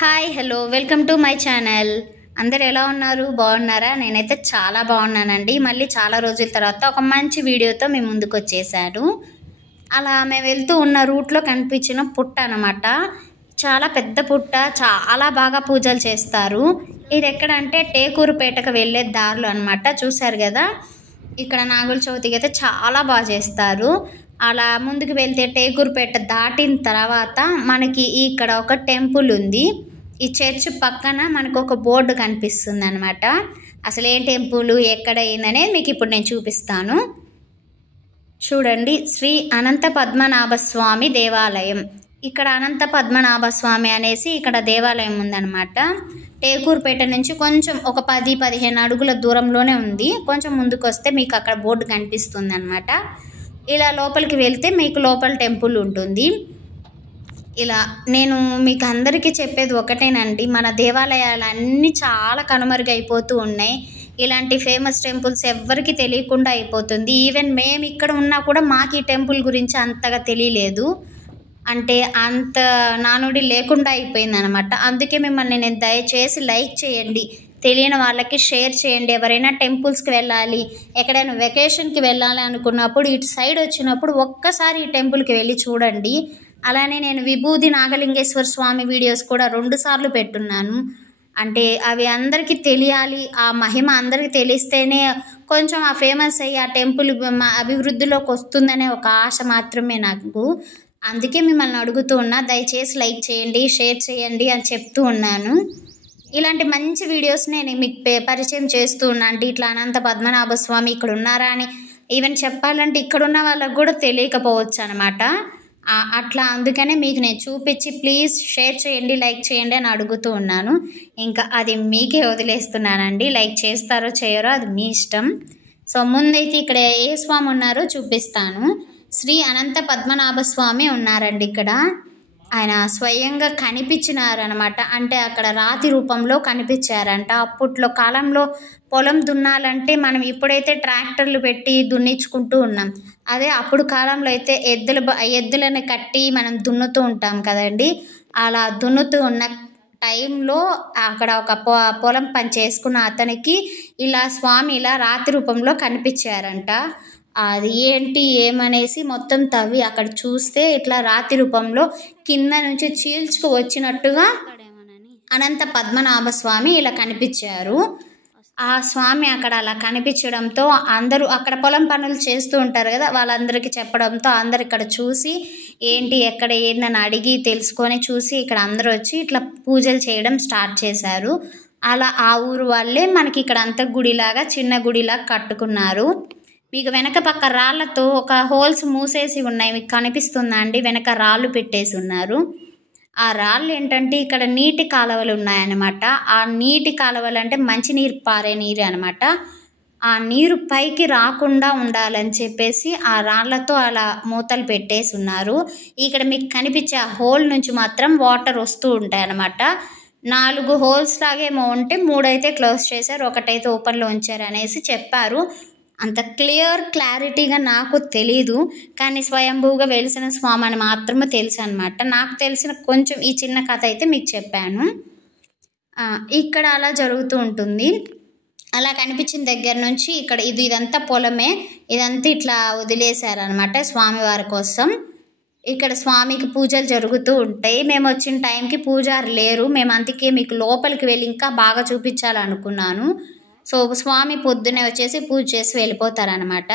Hi hello welcome to my channel. అందరు ఎలా ఉన్నారు? బాగున్నారా? నేనైతే చాలా బాగున్నానండి. మళ్ళీ చాలా రోజుల తర్వాత ఒక మంచి వీడియోతో మేము ముందుకు వచ్చేసాను. అలా మేము వెళ్తూ ఉన్న రూట్లో కనిపించిన పుట్ట అనమాట. చాలా పెద్ద పుట్ట, చాలా బాగా పూజలు చేస్తారు. ఇది ఎక్కడంటే టేకూరుపేటకు వెళ్ళే దారులు అనమాట. చూశారు కదా, ఇక్కడ నాగుల చవితికి అయితే చాలా బాగా చేస్తారు. అలా ముందుకు వెళ్తే టేకూరుపేట దాటిన తర్వాత మనకి ఇక్కడ ఒక టెంపుల్ ఉంది. ఈ చర్చ్ పక్కన మనకు ఒక బోర్డు కనిపిస్తుంది అనమాట. అసలు ఏ టెంపుల్ ఎక్కడ అయిందనేది మీకు ఇప్పుడు నేను చూపిస్తాను. చూడండి, శ్రీ అనంత పద్మనాభ స్వామి దేవాలయం. ఇక్కడ అనంత పద్మనాభ స్వామి అనేసి ఇక్కడ దేవాలయం ఉందన్నమాట. టేకూరుపేట నుంచి కొంచెం ఒక 10-15 అడుగుల దూరంలోనే ఉంది. కొంచెం ముందుకు వస్తే మీకు అక్కడ బోర్డు కనిపిస్తుంది అనమాట. ఇలా లోపలికి వెళ్తే మీకు లోపల టెంపుల్ ఉంటుంది. ఇలా నేను మీకు అందరికీ చెప్పేది ఒకటేనండి, మన దేవాలయాలన్నీ చాలా కనుమరుగైపోతూ ఉన్నాయి. ఇలాంటి ఫేమస్ టెంపుల్స్ ఎవ్వరికి తెలియకుండా అయిపోతుంది. ఈవెన్ మేము ఇక్కడ ఉన్నా కూడా మాకు ఈ టెంపుల్ గురించి అంతగా తెలియలేదు. అంటే అంత నానుడి లేకుండా అయిపోయింది అనమాట. అందుకే మిమ్మల్ని నేను దయచేసి లైక్ చేయండి, తెలియని వాళ్ళకి షేర్ చేయండి. ఎవరైనా టెంపుల్స్కి వెళ్ళాలి, ఎక్కడైనా వెకేషన్కి వెళ్ళాలి అనుకున్నప్పుడు ఇటు సైడ్ వచ్చినప్పుడు ఒక్కసారి ఈ టెంపుల్కి వెళ్ళి చూడండి. అలానే నేను విభూది నాగలింగేశ్వర స్వామి వీడియోస్ కూడా 2 సార్లు పెట్టున్నాను. అంటే అవి అందరికీ తెలియాలి, ఆ మహిమ అందరికీ తెలిస్తేనే కొంచెం ఆ ఫేమస్ అయ్యి ఆ టెంపుల్ అభివృద్ధిలోకి వస్తుందనే ఒక ఆశ మాత్రమే నాకు. అందుకే మిమ్మల్ని అడుగుతూ ఉన్నా, దయచేసి లైక్ చేయండి, షేర్ చేయండి అని చెప్తూ ఉన్నాను. ఇలాంటి మంచి వీడియోస్ నేను మీకు పరిచయం చేస్తూ ఉన్నా. అంటే ఇట్లా అనంత పద్మనాభ స్వామి ఇక్కడ ఉన్నారా అని ఈవెన్ చెప్పాలంటే ఇక్కడ ఉన్న వాళ్ళకు కూడా తెలియకపోవచ్చు అనమాట. అట్లా అందుకనే మీకు నేను చూపించి ప్లీజ్ షేర్ చేయండి, లైక్ చేయండి అని అడుగుతూ ఉన్నాను. ఇంకా అది మీకే వదిలేస్తున్నానండి. లైక్ చేస్తారో చేయరో అది మీ ఇష్టం. సో ముందైతే ఇక్కడ ఏ స్వామి ఉన్నారో చూపిస్తాను. శ్రీ అనంత పద్మనాభ స్వామి ఉన్నారండి ఇక్కడ. ఆయన స్వయంగా కనిపించినారనమాట. అంటే అక్కడ రాతి రూపంలో కనిపించారంట. అప్పట్లో కాలంలో పొలం దున్నాలంటే మనం ఇప్పుడైతే ట్రాక్టర్లు పెట్టి దున్నించుకుంటూ ఉన్నాం. అదే అప్పుడు కాలంలో అయితే ఎద్దులను కట్టి మనం దున్నుతూ ఉంటాం కదండి. అలా దున్నుతూ ఉన్న టైంలో అక్కడ ఒక పొలం పని చేసుకున్న అతనికి ఇలా స్వామి ఇలా రాతి రూపంలో కనిపించారంట. అది ఏంటి ఏమనేసి మొత్తం తవ్వి అక్కడ చూస్తే ఇట్లా రాతి రూపంలో కింద నుంచి చీల్చుకు వచ్చినట్టుగా అనంత పద్మనాభ స్వామి ఇలా కనిపించారు. ఆ స్వామి అక్కడ అలా కనిపించడంతో అందరూ అక్కడ పొలం పనులు చేస్తూ ఉంటారు కదా, వాళ్ళందరికీ చెప్పడంతో అందరు ఇక్కడ చూసి ఏంటి ఎక్కడ ఏందని అడిగి తెలుసుకొని చూసి ఇక్కడ అందరూ వచ్చి ఇట్లా పూజలు చేయడం స్టార్ట్ చేశారు. అలా ఆ ఊరు వాళ్ళే మనకి ఇక్కడ అంత గుడిలాగా చిన్న గుడిలాగా కట్టుకున్నారు. మీకు వెనక పక్క రాళ్లతో ఒక హోల్స్ మూసేసి ఉన్నాయి, మీకు కనిపిస్తుందా అండి? వెనక రాళ్ళు పెట్టేసి ఉన్నారు. ఆ రాళ్ళు ఏంటంటే ఇక్కడ నీటి కాలువలు ఉన్నాయన్నమాట. ఆ నీటి కాలువలు అంటే మంచినీరు పారే నీరు అనమాట. ఆ నీరు పైకి రాకుండా ఉండాలని చెప్పేసి ఆ రాళ్లతో అలా మూతలు పెట్టేసి ఉన్నారు. ఇక్కడ మీకు కనిపించే ఆ హోల్ నుంచి మాత్రం వాటర్ వస్తూ ఉంటాయి అన్నమాట. 4 హోల్స్ లాగేమో ఉంటే 3 అయితే క్లోజ్ చేశారు, 1 అయితే ఓపెన్లో ఉంచారు అనేసి చెప్పారు. అంత క్లారిటీగా నాకు తెలీదు, కానీ స్వయంభూగా వెలిసిన స్వామి అని మాత్రమే తెలుసు అనమాట. నాకు తెలిసిన కొంచెం ఈ చిన్న కథ అయితే మీకు చెప్పాను. ఇక్కడ అలా జరుగుతూ ఉంటుంది. అలా కనిపించిన దగ్గర నుంచి ఇక్కడ ఇదంతా పొలమే, ఇదంతా ఇట్లా వదిలేశారనమాట స్వామివారి కోసం. ఇక్కడ స్వామికి పూజలు జరుగుతూ ఉంటాయి. మేము వచ్చిన టైంకి పూజారు లేరు, మేము అందుకే మీకు లోపలికి వెళ్ళి ఇంకా బాగా చూపించాలనుకున్నాను. సో స్వామి పొద్దునే వచ్చేసి పూజ చేసి వెళ్ళిపోతారనమాట.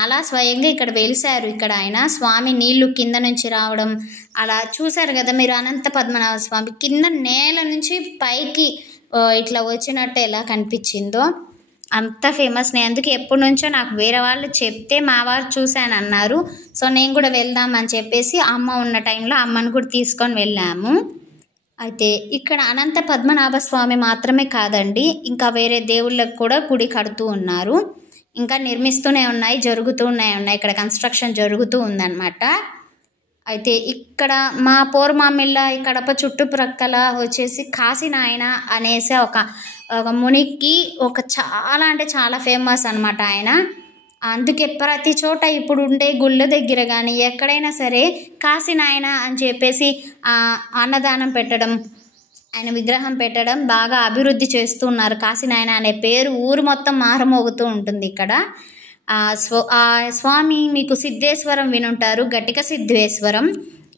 అలా స్వయంగా ఇక్కడ వెలిశారు. ఇక్కడ ఆయన స్వామి నీళ్లు కింద నుంచి రావడం అలా చూశారు కదా మీరు. అనంత పద్మనాభ స్వామి కింద నేల నుంచి పైకి ఇట్లా వచ్చినట్టు ఎలా కనిపించిందో అంత ఫేమస్. నేను అందుకే ఎప్పటి నుంచో నాకు వేరే వాళ్ళు చెప్తే మా వారు చూశాను అన్నారు. సో నేను కూడా వెళ్దామని చెప్పేసి అమ్మ ఉన్న టైంలో అమ్మను కూడా తీసుకొని వెళ్ళాము. అయితే ఇక్కడ అనంత పద్మనాభ స్వామి మాత్రమే కాదండి, ఇంకా వేరే దేవుళ్ళకు కూడా గుడి కడుతూ ఉన్నారు. ఇంకా నిర్మిస్తూనే ఉన్నాయి, జరుగుతూనే ఉన్నాయి. ఇక్కడ కన్స్ట్రక్షన్ జరుగుతూ ఉందన్నమాట. అయితే ఇక్కడ మా పోరుమామిళ్ళ ఈ కడప చుట్టుప్రక్కల వచ్చేసి కాశీనాయన అనేసి ఒక మునికి ఒక చాలా అంటే చాలా ఫేమస్ అనమాట ఆయన. అందుకే ప్రతి చోట ఇప్పుడు ఉండే గుళ్ళ దగ్గర కానీ ఎక్కడైనా సరే కాశీనాయన అని చెప్పేసి అన్నదానం పెట్టడం, ఆయన విగ్రహం పెట్టడం బాగా అభివృద్ధి చేస్తున్నారు. కాశీనాయన అనే పేరు ఊరు మొత్తం మారుమోగుతూ ఉంటుంది ఇక్కడ. ఆ స్వామి మీకు సిద్ధేశ్వరం వినుంటారు, గట్టిక సిద్ధేశ్వరం.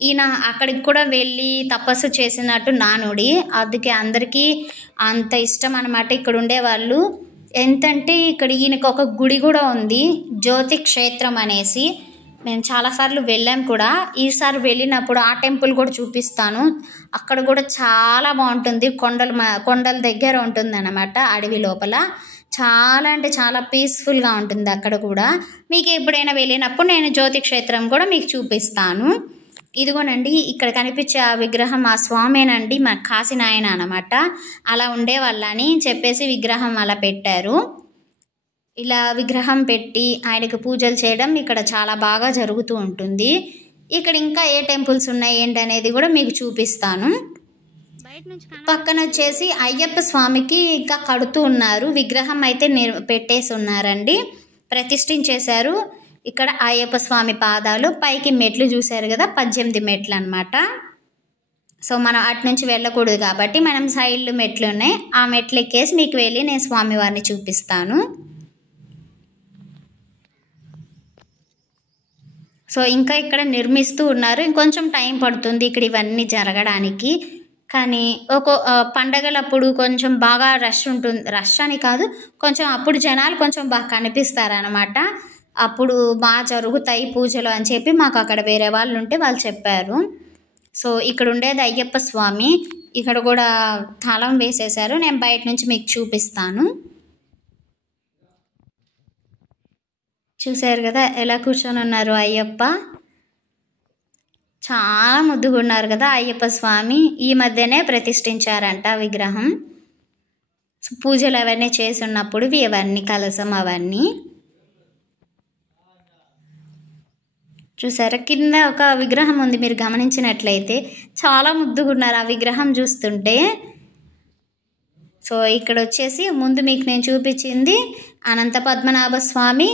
ఈయన అక్కడికి కూడా వెళ్ళి తపస్సు చేసినట్టు నానుడి. అందుకే అందరికీ అంత ఇష్టం అనమాట ఇక్కడ ఉండేవాళ్ళు. ఎంతంటే ఇక్కడ ఈయనకు ఒక గుడి కూడా ఉంది, జ్యోతి క్షేత్రం అనేసి. మేము చాలాసార్లు వెళ్ళాం కూడా. ఈసారి వెళ్ళినప్పుడు ఆ టెంపుల్ కూడా చూపిస్తాను. అక్కడ కూడా చాలా బాగుంటుంది, కొండల దగ్గర ఉంటుంది అన్నమాట, అడవి లోపల. చాలా అంటే చాలా పీస్ఫుల్గా ఉంటుంది అక్కడ కూడా. మీకు ఎప్పుడైనా వెళ్ళినప్పుడు నేను జ్యోతి క్షేత్రం కూడా మీకు చూపిస్తాను. ఇదిగోనండి ఇక్కడ కనిపించే ఆ విగ్రహం ఆ స్వామేనండి, మన కాశీనాయన అనమాట. అలా ఉండేవాళ్ళని చెప్పేసి విగ్రహం అలా పెట్టారు. ఇలా విగ్రహం పెట్టి ఆయనకు పూజలు చేయడం ఇక్కడ చాలా బాగా జరుగుతూ ఉంటుంది. ఇక్కడ ఇంకా ఏ టెంపుల్స్ ఉన్నాయి ఏంటనేది కూడా మీకు చూపిస్తాను. పక్కన వచ్చేసి అయ్యప్ప స్వామికి ఇంకా కడుతూ ఉన్నారు. విగ్రహం అయితే పెట్టేసి ఉన్నారండి, ప్రతిష్ఠించేశారు. ఇక్కడ అయ్యప్ప స్వామి పాదాలు, పైకి మెట్లు చూశారు కదా, 18 మెట్లు అనమాట. సో మనం అటు నుంచి వెళ్ళకూడదు కాబట్టి మనం సైడ్లు మెట్లు ఉన్నాయి, ఆ మెట్లు ఎక్కేసి మీకు వెళ్ళి నేను స్వామివారిని చూపిస్తాను. సో ఇంకా ఇక్కడ నిర్మిస్తూ ఉన్నారు, ఇంకొంచెం టైం పడుతుంది ఇక్కడ ఇవన్నీ జరగడానికి. కానీ పండగలప్పుడు కొంచెం బాగా రష్ ఉంటుంది. రష్ అని కాదు, కొంచెం అప్పుడు జనాలు కొంచెం బాగా కనిపిస్తారనమాట. అప్పుడు బాగా జరుగుతాయి పూజలు అని చెప్పి మాకు అక్కడ వేరే వాళ్ళు ఉంటే వాళ్ళు చెప్పారు. సో ఇక్కడ ఉండేది అయ్యప్ప స్వామి. ఇక్కడ కూడా తాళం వేసేసారు, నేను బయట నుంచి మీకు చూపిస్తాను. చూశారు కదా ఎలా కూర్చొని ఉన్నారు అయ్యప్ప, చాలా ముద్దుగా ఉన్నారు కదా అయ్యప్ప స్వామి. ఈ మధ్యనే ప్రతిష్ఠించారంట విగ్రహం. పూజలు అవన్నీ చేసి ఉన్నప్పుడు ఇవన్నీ కలసం అవన్నీ చూసారా. కింద ఒక విగ్రహం ఉంది, మీరు గమనించినట్లయితే చాలా ముద్దుగా ఉన్నారు ఆ విగ్రహం చూస్తుంటే. సో ఇక్కడ వచ్చేసి ముందు మీకు నేను చూపించింది అనంత పద్మనాభ స్వామి,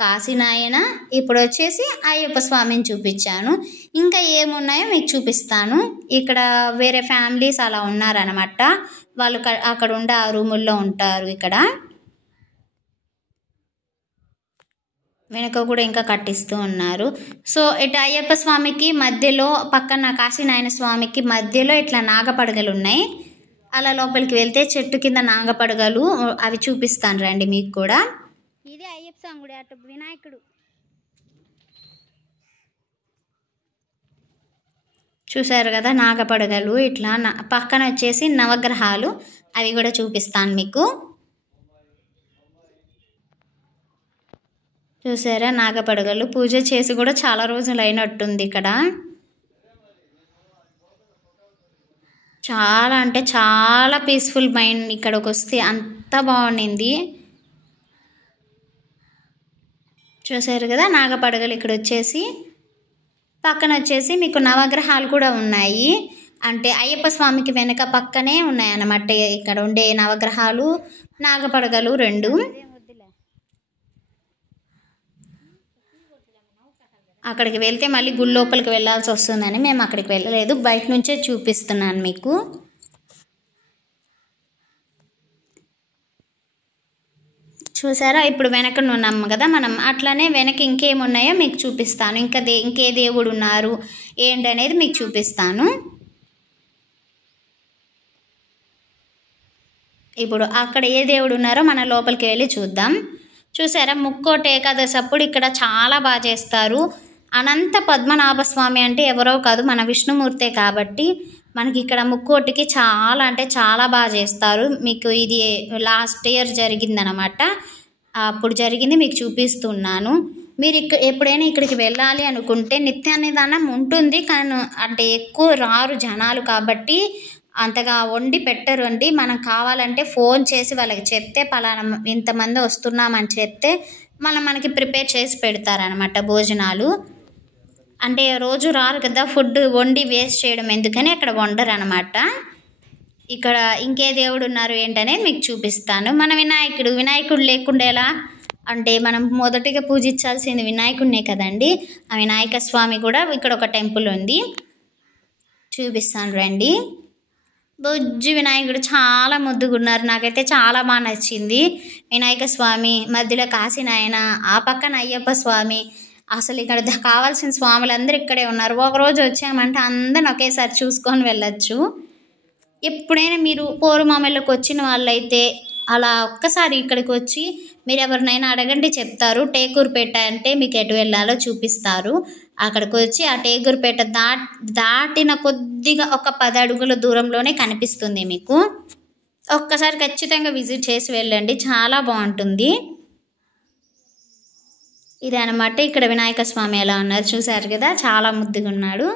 కాశీనాయన. ఇప్పుడు వచ్చేసి అయ్యప్ప స్వామిని చూపించాను. ఇంకా ఏమున్నాయో మీకు చూపిస్తాను. ఇక్కడ వేరే ఫ్యామిలీస్ అలా ఉన్నారనమాట, వాళ్ళు అక్కడ ఉండే ఆ రూముల్లో ఉంటారు. ఇక్కడ వెనుక కూడా ఇంకా కట్టిస్తూ ఉన్నారు. సో ఇటు అయ్యప్ప స్వామికి మధ్యలో, పక్కన కాశీనాయన స్వామికి మధ్యలో ఇట్లా నాగపడగలు ఉన్నాయి. అలా లోపలికి వెళ్తే చెట్టు కింద నాగపడగలు, అవి చూపిస్తాను రండి మీకు కూడా. ఇది అయ్యప్ప స్వామి గుడి, అటు వినాయకుడు. చూసారు కదా నాగపడగలు. ఇట్లా పక్కన వచ్చేసి నవగ్రహాలు, అవి కూడా చూపిస్తాను మీకు. చూసారా నాగపడగలు, పూజ చేసి కూడా చాలా రోజులు అయినట్టుంది ఇక్కడ. చాలా అంటే చాలా పీస్ఫుల్ మైండ్ ఇక్కడికి వస్తే, అంత బాగుండింది. చూసారు కదా నాగపడగలు. ఇక్కడ వచ్చేసి పక్కన వచ్చేసి మీకు నవగ్రహాలు కూడా ఉన్నాయి. అంటే అయ్యప్ప స్వామికి వెనక పక్కనే ఉన్నాయన్నమాట ఇక్కడ ఉండే నవగ్రహాలు, నాగపడగలు రెండు. అక్కడికి వెళ్తే మళ్ళీ గుడి లోపలికి వెళ్ళాల్సి వస్తుందని మేము అక్కడికి వెళ్ళలేదు, బయట నుంచే చూపిస్తున్నాను మీకు. చూసారా ఇప్పుడు వెనక ఉన్నాము కదా మనం, అట్లానే వెనక ఇంకేమున్నాయో మీకు చూపిస్తాను. ఇంకే దేవుడు ఉన్నారు ఏంటనేది మీకు చూపిస్తాను. ఇప్పుడు అక్కడ ఏ దేవుడు ఉన్నారో మన లోపలికి వెళ్ళి చూద్దాం. చూసారా ముక్కోటి ఏకాదశి అప్పుడు ఇక్కడ చాలా బాగా చేస్తారు. అనంత పద్మనాభ స్వామి అంటే ఎవరో కాదు, మన విష్ణుమూర్తే కాబట్టి మనకి ఇక్కడ ముక్కోటికి చాలా అంటే చాలా బాగా చేస్తారు. మీకు ఇది లాస్ట్ ఇయర్ జరిగిందనమాట, అప్పుడు జరిగింది మీకు చూపిస్తున్నాను. మీరు ఎప్పుడైనా ఇక్కడికి వెళ్ళాలి అనుకుంటే నిత్యాన్నదానం ఉంటుంది, కానీ అంటే ఎక్కువ రారు జనాలు కాబట్టి అంతగా వండి పెట్టరు అండి. మనం కావాలంటే ఫోన్ చేసి వాళ్ళకి చెప్తే పలానా ఇంతమంది వస్తున్నామని చెప్తే మనకి ప్రిపేర్ చేసి పెడతారనమాట భోజనాలు. అంటే రోజు రారు కదా, ఫుడ్ వండి వేస్ట్ చేయడం ఎందుకని అక్కడ వండరు అనమాట. ఇక్కడ ఇంకే దేవుడు ఉన్నారు ఏంటనేది మీకు చూపిస్తాను. మన వినాయకుడు లేకుండా ఎలా అంటే మనం మొదటిగా పూజించాల్సింది వినాయకుడినే కదండి. ఆ వినాయక స్వామి కూడా ఇక్కడ ఒక టెంపుల్ ఉంది, చూపిస్తాను రండి. బుజ్జి వినాయకుడు చాలా ముద్దుగున్నారు. నాకైతే చాలా బాగా నచ్చింది. వినాయక స్వామి మధ్యలో కాశీనాయన, ఆ పక్కన అయ్యప్ప స్వామి. అసలు ఇక్కడ కావాల్సిన స్వాములందరూ ఇక్కడే ఉన్నారు. ఒకరోజు వచ్చామంటే అందరిని ఒకేసారి చూసుకొని వెళ్ళొచ్చు. ఎప్పుడైనా మీరు పోరుమామల్లోకి వచ్చిన వాళ్ళైతే అలా ఒక్కసారి ఇక్కడికి వచ్చి మీరు ఎవరినైనా అడగండి, చెప్తారు. టేకూరుపేట అంటే మీకు ఎటు వెళ్ళాలో చూపిస్తారు. అక్కడికి వచ్చి ఆ టేకూరుపేట దాటిన కొద్దిగా ఒక 10 అడుగుల దూరంలోనే కనిపిస్తుంది మీకు. ఒక్కసారి ఖచ్చితంగా విజిట్ చేసి వెళ్ళండి, చాలా బాగుంటుంది. ఇది అనమాట ఇక్కడ వినాయక స్వామి ఎలా ఉన్నారు చూసారు కదా, చాలా ముద్దుగా ఉన్నాడు.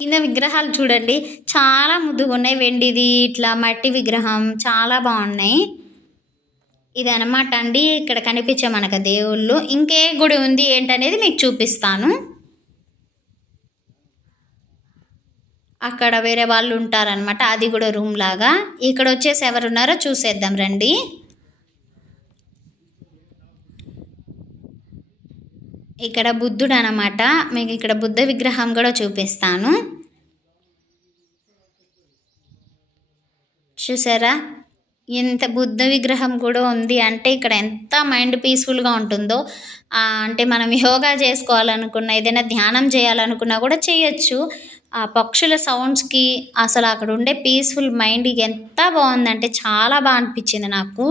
కింద విగ్రహాలు చూడండి చాలా ముద్దుగా ఉన్నాయి. వెండిది ఇట్లా మట్టి విగ్రహం చాలా బాగున్నాయి. ఇది అనమాట అండి ఇక్కడ కనిపించే మనకు దేవుళ్ళు. ఇంకే గుడి ఉంది ఏంటనేది మీకు చూపిస్తాను. అక్కడ వేరే వాళ్ళు ఉంటారనమాట, అది కూడా రూమ్ లాగా. ఇక్కడ వచ్చేసి ఎవరున్నారో చూసేద్దాం రండి. ఇక్కడ బుద్ధుడు అనమాట. మీకు ఇక్కడ బుద్ధ విగ్రహం కూడా చూపిస్తాను. చూసారా ఎంత బుద్ధ విగ్రహం కూడా ఉంది అంటే ఇక్కడ ఎంత మైండ్ పీస్ఫుల్గా ఉంటుందో. అంటే మనం యోగా చేసుకోవాలనుకున్నా, ఏదైనా ధ్యానం చేయాలనుకున్నా కూడా చేయొచ్చు. ఆ పక్షుల సౌండ్స్కి అసలు అక్కడ ఉండే పీస్ఫుల్ మైండ్కి ఎంత బాగుందంటే చాలా బాగా అనిపించింది నాకు.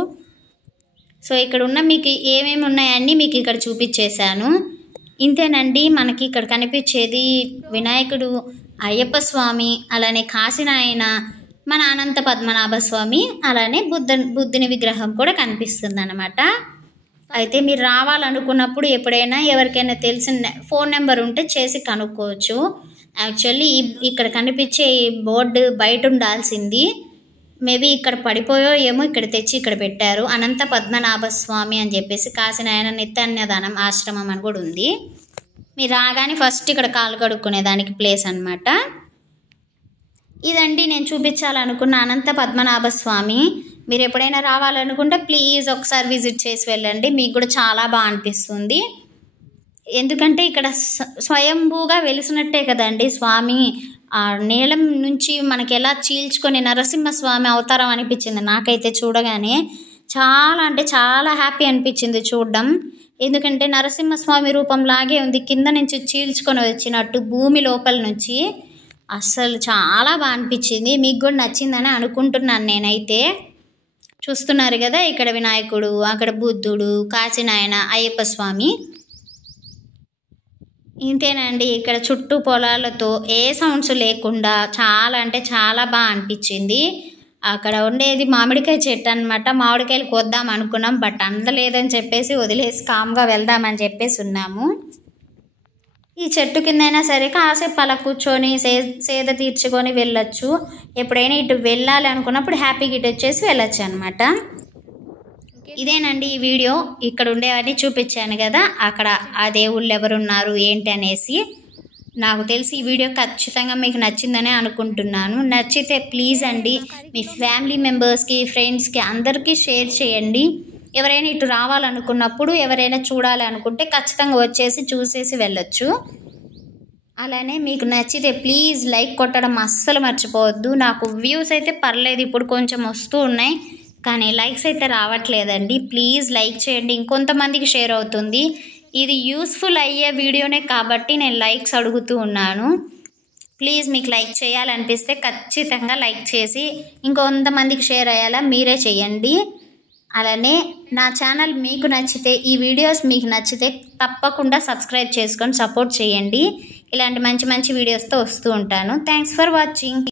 సో ఇక్కడ ఉన్న మీకు ఏమేమి ఉన్నాయన్నీ మీకు ఇక్కడ చూపించేశాను. ఇంతేనండి మనకి ఇక్కడ కనిపించేది వినాయకుడు, అయ్యప్ప స్వామి, అలానే కాశీనాయన, మన అనంత పద్మనాభ స్వామి, అలానే బుద్ధుని విగ్రహం కూడా కనిపిస్తుంది అనమాట. అయితే మీరు రావాలనుకున్నప్పుడు ఎప్పుడైనా ఎవరికైనా తెలిసిన ఫోన్ నెంబర్ ఉంటే చేసి కనుక్కోవచ్చు. యాక్చువల్లీ ఇక్కడ కనిపించే ఈ బోర్డు బయట ఉండాల్సింది, మేబీ ఇక్కడ పడిపోయో ఏమో ఇక్కడ తెచ్చి ఇక్కడ పెట్టారు. అనంత పద్మనాభ స్వామి అని చెప్పేసి కాశీనాయన నిత్యాన్నదానం ఆశ్రమం అని కూడా ఉంది. మీరు రాగానే ఫస్ట్ ఇక్కడ కాలు కడుక్కునేదానికి ప్లేస్ అనమాట. ఇదండి నేను చూపించాలనుకున్న అనంత పద్మనాభ స్వామి. మీరు ఎప్పుడైనా రావాలనుకుంటే ప్లీజ్ ఒకసారి విజిట్ చేసి వెళ్ళండి, మీకు కూడా చాలా బాగా అనిపిస్తుంది. ఎందుకంటే ఇక్కడ స్వయంభూగా వెలిసినట్టే కదండి స్వామి. ఆ నీలం నుంచి మనకి ఎలా చీల్చుకొని నరసింహస్వామి అవతారం అనిపించింది నాకైతే చూడగానే. చాలా అంటే చాలా హ్యాపీ అనిపించింది చూడడం. ఎందుకంటే నరసింహస్వామి రూపంలాగే ఉంది, కింద నుంచి చీల్చుకొని వచ్చినట్టు భూమి లోపల నుంచి. అస్సలు చాలా బాగా అనిపించింది. మీకు కూడా నచ్చిందని అనుకుంటున్నాను నేనైతే. చూస్తున్నారు కదా ఇక్కడ వినాయకుడు, అక్కడ బుద్ధుడు, కాశీనాయన, అయ్యప్ప స్వామి. ఇంతేనండి ఇక్కడ చుట్టూ పొలాలతో ఏ సౌండ్స్ లేకుండా చాలా అంటే చాలా బాగా అనిపించింది. అక్కడ ఉండేది మామిడికాయ చెట్టు అనమాట. మామిడికాయలు కోద్దాం అనుకున్నాం, బట్ అందలేదని చెప్పేసి వదిలేసి కామ్గా వెళ్దామని చెప్పేసి ఉన్నాము. ఈ చెట్టు కిందైనా సరే కాసేపు అలా కూర్చొని సేద తీర్చుకొని వెళ్ళొచ్చు. ఎప్పుడైనా ఇటు వెళ్ళాలి అనుకున్నప్పుడు హ్యాపీగా ఇటు వచ్చేసి వెళ్ళొచ్చు అనమాట. ఇదేనండి ఈ వీడియో. ఇక్కడ ఉండేవన్నీ చూపించాను కదా, అక్కడ ఆ దేవుళ్ళు ఎవరున్నారు ఏంటి అనేసి. నాకు తెలిసి ఈ వీడియో ఖచ్చితంగా మీకు నచ్చిందనే అనుకుంటున్నాను. నచ్చితే ప్లీజ్ అండి మీ ఫ్యామిలీ మెంబర్స్కి, ఫ్రెండ్స్కి అందరికీ షేర్ చేయండి. ఎవరైనా ఇటు రావాలనుకున్నప్పుడు, ఎవరైనా చూడాలి అనుకుంటే ఖచ్చితంగా వచ్చేసి చూసేసి వెళ్ళొచ్చు. అలానే మీకు నచ్చితే ప్లీజ్ లైక్ కొట్టడం అస్సలు మర్చిపోవద్దు. నాకు వ్యూస్ అయితే పర్లేదు, ఇప్పుడు కొంచెం వస్తూ ఉన్నాయి, కానీ లైక్స్ అయితే రావట్లేదండి. ప్లీజ్ లైక్ చేయండి, ఇంకొంతమందికి షేర్ అవుతుంది. ఇది యూస్ఫుల్ అయ్యే వీడియోనే కాబట్టి నేను లైక్స్ అడుగుతూ ఉన్నాను. ప్లీజ్ మీకు లైక్ చేయాలనిపిస్తే ఖచ్చితంగా లైక్ చేసి ఇంకొంతమందికి షేర్ అయ్యేలా మీరే చేయండి. అలానే నా ఛానల్ మీకు నచ్చితే, ఈ వీడియోస్ మీకు నచ్చితే తప్పకుండా సబ్స్క్రైబ్ చేసుకొని సపోర్ట్ చేయండి. ఇలాంటి మంచి మంచి వీడియోస్తో వస్తూ ఉంటాను. Thanks for watching.